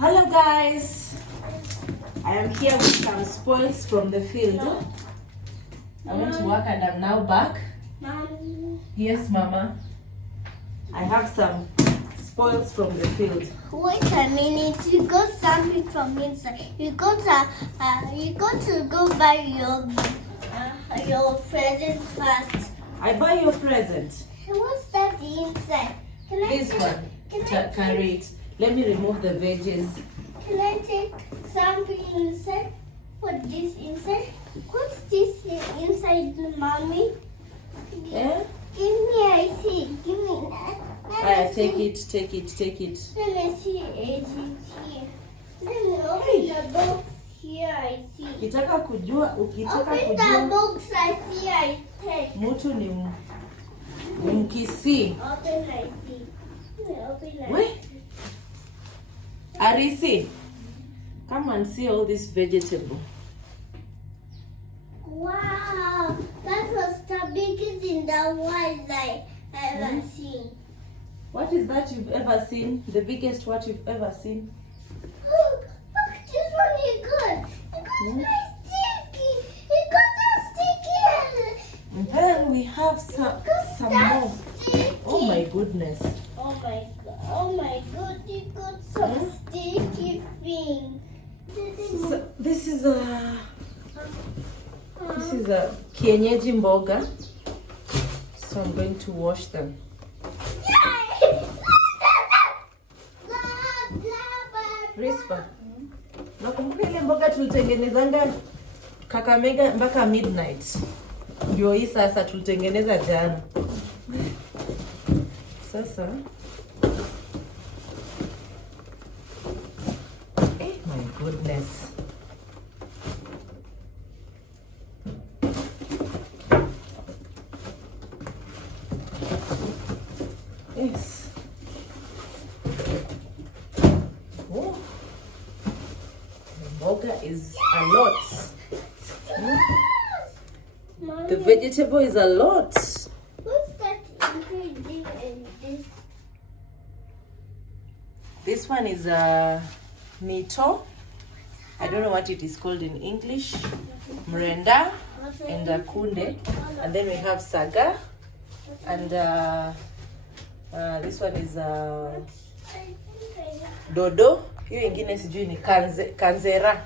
Hello guys, I am here with some spoils from the field. I went to work and I'm now back. Mommy. Yes, Mama. I have some spoils from the field. Wait a minute, you got something from inside. You got to go buy your present first. I buy your present. What's that inside? Can I This one. Carry it. Let me remove the veggies. Can I take something inside? Put this inside. What's this inside, Mommy? Yeah? Give me, I see. Give me that. Take it. Let me see it here. Let me open the box here, I see. Ukitaka kujua Open the box, I see, I take. mtu ni Mkisii. Open, I see. Open, I Wait. see. Arisi, come and see all this vegetable. Wow, that was the biggest in the world I ever seen. What is that you've ever seen? The biggest what you've ever seen? Look, this one is good. It got my sticky. It got a sticky. And then we have some more. Sticky. Oh my goodness. Oh my god, it got some sticky thing. So this is a kienyeji mboga. So I'm going to wash them. Rispa. Nakumbuka ile mboga tulitengenezanga Kakamega mpaka midnight. Ndio hii sasa tulitengeneza jana. Sasa my goodness. Yes. Oh. The mboga is a lot. The vegetable is a lot. What's that ingredient in this? This one is a mito. I don't know what it is called in English. Mrenda and kunde. And then we have saga. And this one is dodo. Hiyo ingine sijui ni kanzera.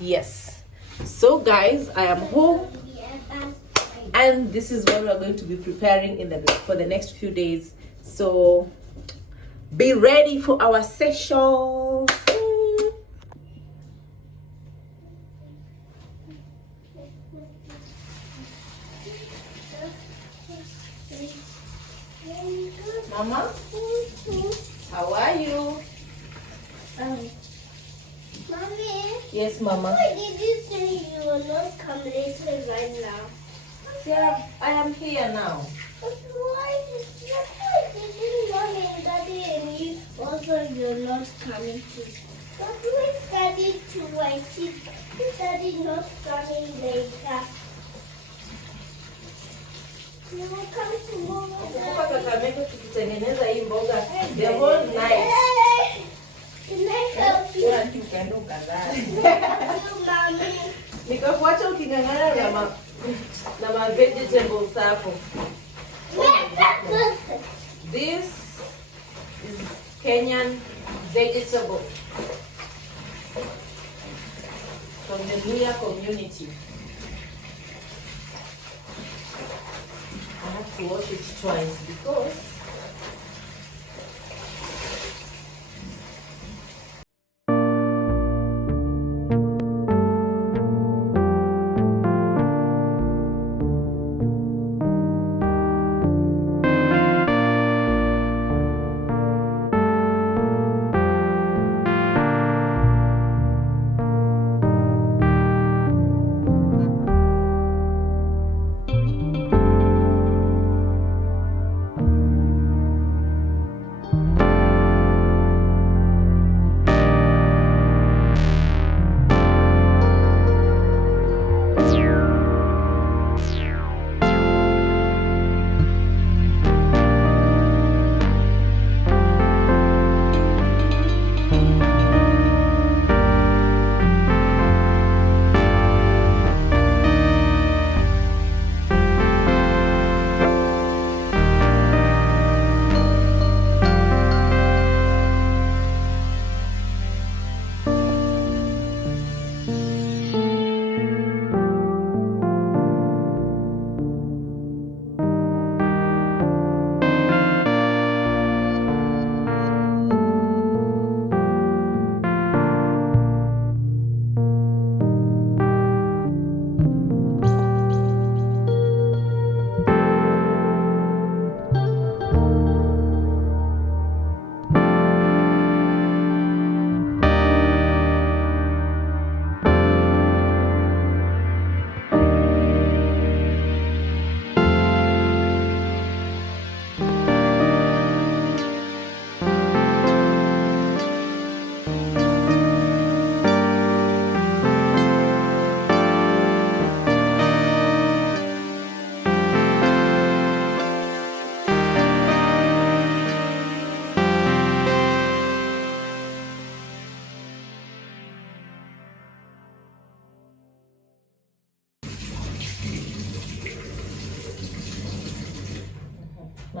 Yes. So guys, I am home. And this is what we're going to be preparing for the next few days. So be ready for our sessions. Mama, how are you? Mommy. Yes, Mama. Why did you say you will not come later right now? Yeah, I am here now. But why didn't Mommy and Daddy and you also you're not coming to? But we studied too, I think. We studied not coming later. You will come tomorrow. Kumbuka Kakamega tukitengeneza hii mboga the whole night. Can I help you? Ukaenda ukazaa. Mommy. Nikakuacha ukingangana na ma vegetables hapo. This is Kenyan vegetable from the Luya community. I have to wash it twice because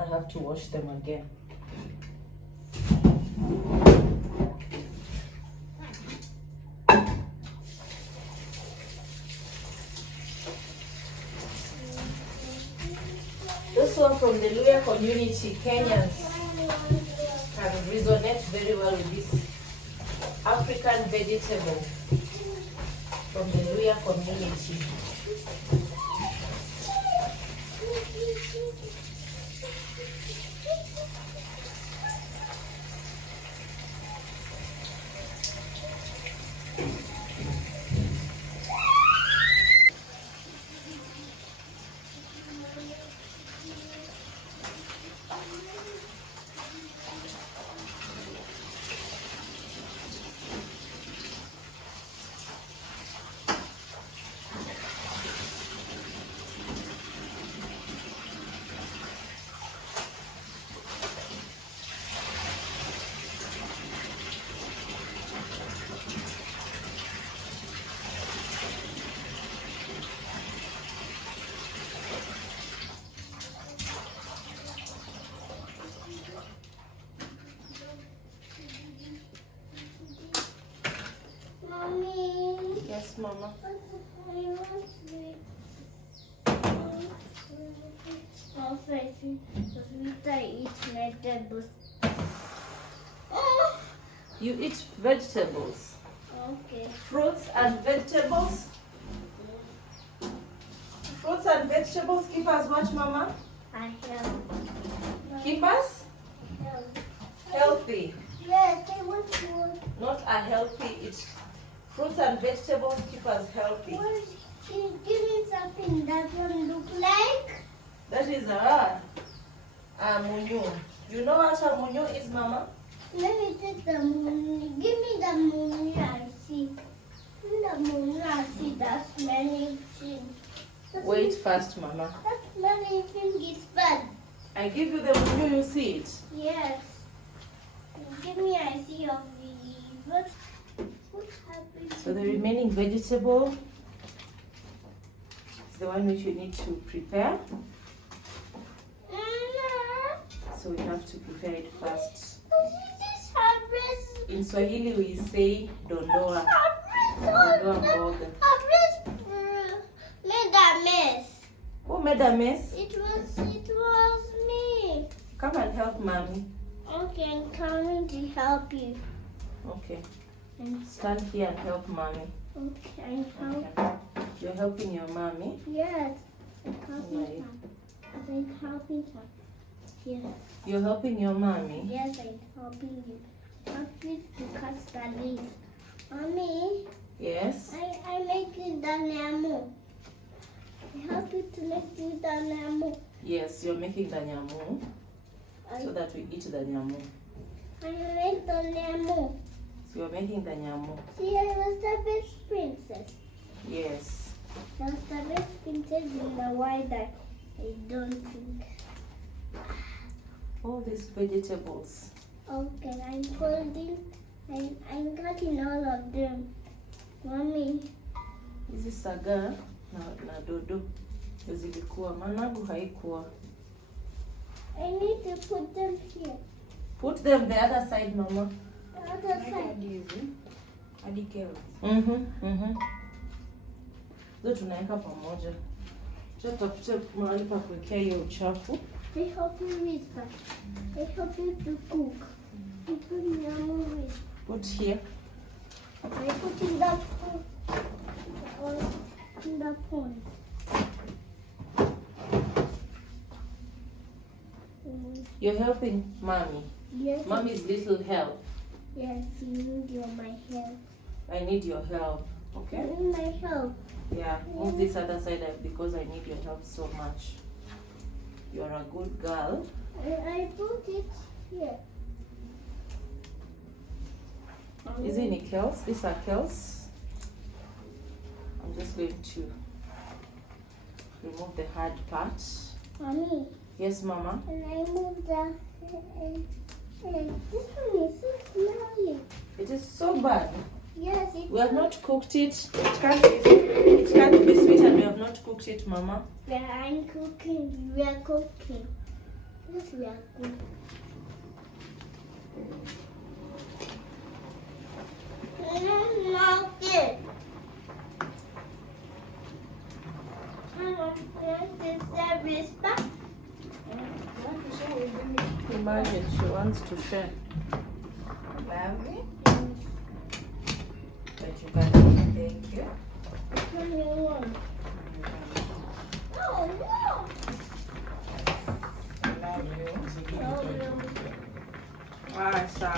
I have to wash them again. Those who are from the Luya community, Kenyans, can resonate very well with this African vegetable from the Luya community. Mommy. Yes, Mama. I want sweet. I eat vegetables. Oh. You eat vegetables, Okay. fruits and vegetables. Fruits and vegetables keep us what, Mama? I have. Keep us healthy. Yes, I want to. Not a healthy eat. Fruits and vegetables keep us healthy. What? Give me something that one look like. That is a munyu. You know what a munyu is, Mama? Let me take the moon. Give me the moon I see. Give me the moon I see. That's many things. Wait first, Mama. That many things is bad. I give you the munyu, you see it. Yes. Give me I see of the what happened? So the remaining vegetable is the one which you need to prepare. So we have to prepare it first. In Swahili we say dondoa. Dondoa mboga. Made a mess. Who made a mess? It was me. Come and help Mommy. Okay, I'm coming to help you. Okay. Stand here and help Mommy. Okay, I'm helping. Okay. You're helping your Mommy? Yes, I'm helping Right. her. I'm helping her. Yes. You're helping your Mommy? Yes, I'm helping you. Help you to cut the leaves. Mommy, Yes. I make you the nyamu. I help you to make you the nyamu. Yes, you're making the nyamu so that we eat the nyamu. I make the nyamu. So you're making the nyamu. See, I was the best princess. Yes. I was the best princess in the world that I don't think. All these vegetables. Okay, I'm folding. I'm cutting all of them. Mommy. Hizi saga na dodo ndio zilikuwa, managu haikuwa. I need to put them here. Put them the other side, Mama. The other side. Zote tunaweka pamoja. Tutafute mahali pa kuwekea hiyo uchafu. I help you with that. I help you to cook. You put nyamu with. Put here. I put in the pot. In the pond. You're helping Mommy. Yes. Mommy's little help. Yes, you need my help. I need your help. Okay? You need my help. Yeah, move this other side because I need your help so much. You're a good girl. I put it here. Is it any kales? These are kales. I'm just going to remove the hard part. Mommy, Yes, Mama. and I move the. This one is so smelly. It is so bad. Yes, it We have not cooked it. It can't be sweet and we have not cooked it, Mama. Yeah, I'm cooking. We are cooking. Yes, we are good. Okay. Imagine she wants to share. Love me. But you can't eat. Thank you. Oh, no. I love you. Oh, no. Alright, so